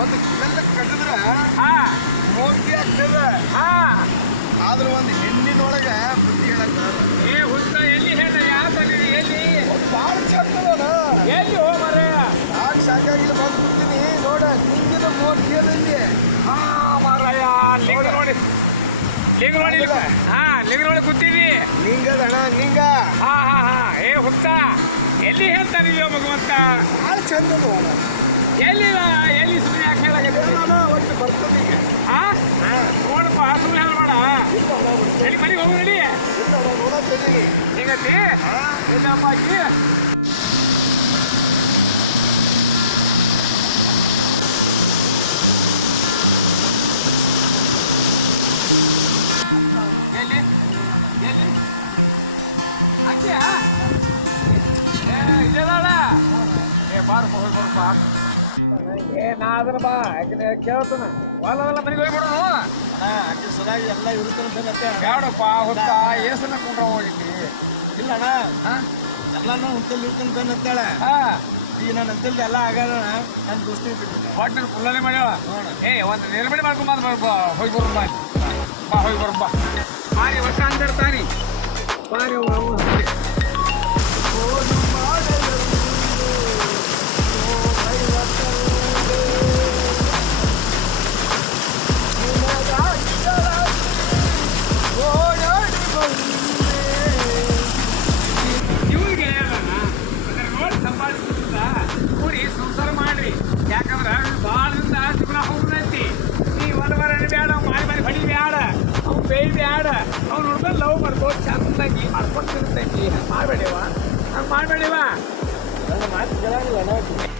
ಒಂದು ಕಿಲಂತ ಕಟ್ಟಿದ್ರೆ ಹಾ ಮೋರ್ತಿ ಆಗ್ತದೆ. ಹಾ ಆದ್ರೆ ಒಂದು ಹೆಣ್ಣಿನೊಳಗೆ ಬುದ್ಧಿ ಹೇಳಕ್ ಬರಲ್ಲ. ಏ ಹುತ್ತ ಎಲ್ಲಿ ಹೇಳ ಯಾವ ಬಂದಿದೆ ಎಲ್ಲಿ ಭಾಳ ಚಂದ ಎಲ್ಲಿ ಹೋ ಮರ ನಾನು ಸಾಕಾಗಿಲ್ಲ ಬಂದು ಬಿಡ್ತೀನಿ ನೋಡ ನಿಂಗಿನ ಮೋರ್ತಿ ಇಲ್ಲಿ. ಹಾ ಮಾರಾಯ ಲಿಂಗ ನೋಡಿ ಲಿಂಗ ನೋಡಿ ಹಾ ಲಿಂಗ ನೋಡಿ ಕೂತಿದ್ದಿ ನಿಂಗದಣ ನಿಂಗ ಹಾ ಹಾ ಹಾ ಏ ಹುತ್ತ ಎಲ್ಲಿ ಹೇಳ್ತಾನಿದೆಯೋ ಭಗವಂತ ಭಾಳ ಚಂದ ಎಲ್ಲಿ ಎಲ್ಲಿ ಸುಮ್ಮನೆ ಯಾಕೆ ಹೇಳಾಗತ್ತೆ ಒಟ್ಟು ಬರ್ತದೆ ಈಗ. ಹಾ ನೋಡಪ್ಪ ಸುಮ್ಮನೆ ಹೇಳಬೇಡ ಎಲ್ಲಿ ಮನೆಗೆ ಹೋಗಿ ನಡಿ ನೋಡತ್ತೀನಿ ಹಿಂಗತಿ ಎಲ್ಲಪ್ಪ ಆಕಿ ಎಲ್ಲಿ ಎಲ್ಲಿ ಆಕಿಯಾ ಇಲ್ಲದ ಏ ಬಾರಪ್ಪ ಹೋಗಿ ಬರಪ್ಪ ಏ ನಾ ಅದನ್ನ ಬಾ ಯಾಕೆ ಕೇಳ್ತಾನ ಹೊಲ ಮನೆಗೆ ಹೋಗ್ಬಿಡೋನು ಅಜ್ಜಿ ಸದಾಗಿ ಎಲ್ಲ ಇರುತ್ತೆ ಬೇಡಪ್ಪ ಹೊತ್ತ ಏಸನ್ನ ಕುಂಡ್ರ ಹೋಗಿದ್ವಿ ಇಲ್ಲ ಅಣ್ಣ ಎಲ್ಲಾನು ಅಂತಲ್ಲಿ ಇರ್ತೀನಿ ಅಂತಾಳೆ. ಈಗ ನಾನು ಅಂತಲ್ಲಿ ಎಲ್ಲ ಆಗಲ್ಲ ನನ್ನ ದೋಸ್ತಿ ಇರ್ತೀನಿ ಒಟ್ಟು ಫುಲ್ಲನೆ ಮಾಡ್ಯಾವ ಏ ಒಂದು ನಿರ್ಮಣಿ ಮಾಡ್ಕೊಂಬಂದು ಹೋಗಿ ಬರೋಣ ಬಾ ಬಾ ಹೋಗಿ ಬರೋಣ ಬಾ ಬಾರಿ ವರ್ಷ ಅಂದಿರ್ತಾನೆ ಬಾರಿ ಇವ್ರಿಗೆ ನೋಡಿ ಸಂಪಾದಿಸ್ಬಿಡ್ತದ ಕೂಡಿ ಸಂಸಾರ ಮಾಡ್ರಿ ಯಾಕಂದ್ರೆ ಭಾಳದಿಂದ ಜೀವನ ಹೋಗ್ತೈತಿ ನೀ ಹೊರಬರ ಬೇಡ ಮಾರಿ ಮಾರಿ ಬಡಿ ಬೇಡ ಅವ್ನು ಬೇಯ್ ಬೇಡ ಅವ್ನು ಹುಡುಗನ್ ಲವ್ ಮಾಡ್ಕೊಂಡು ಚಂದಾಗಿ ಮಾಡ್ಕೊಂಡು ತಿರ್ತೈತಿ ಮಾಡಬೇಡಿವ ಹಂಗೆ ಮಾಡಬೇಡಿವ ನನ್ನ ಮಾತು ಕೇಳಂಗಿಲ್ಲ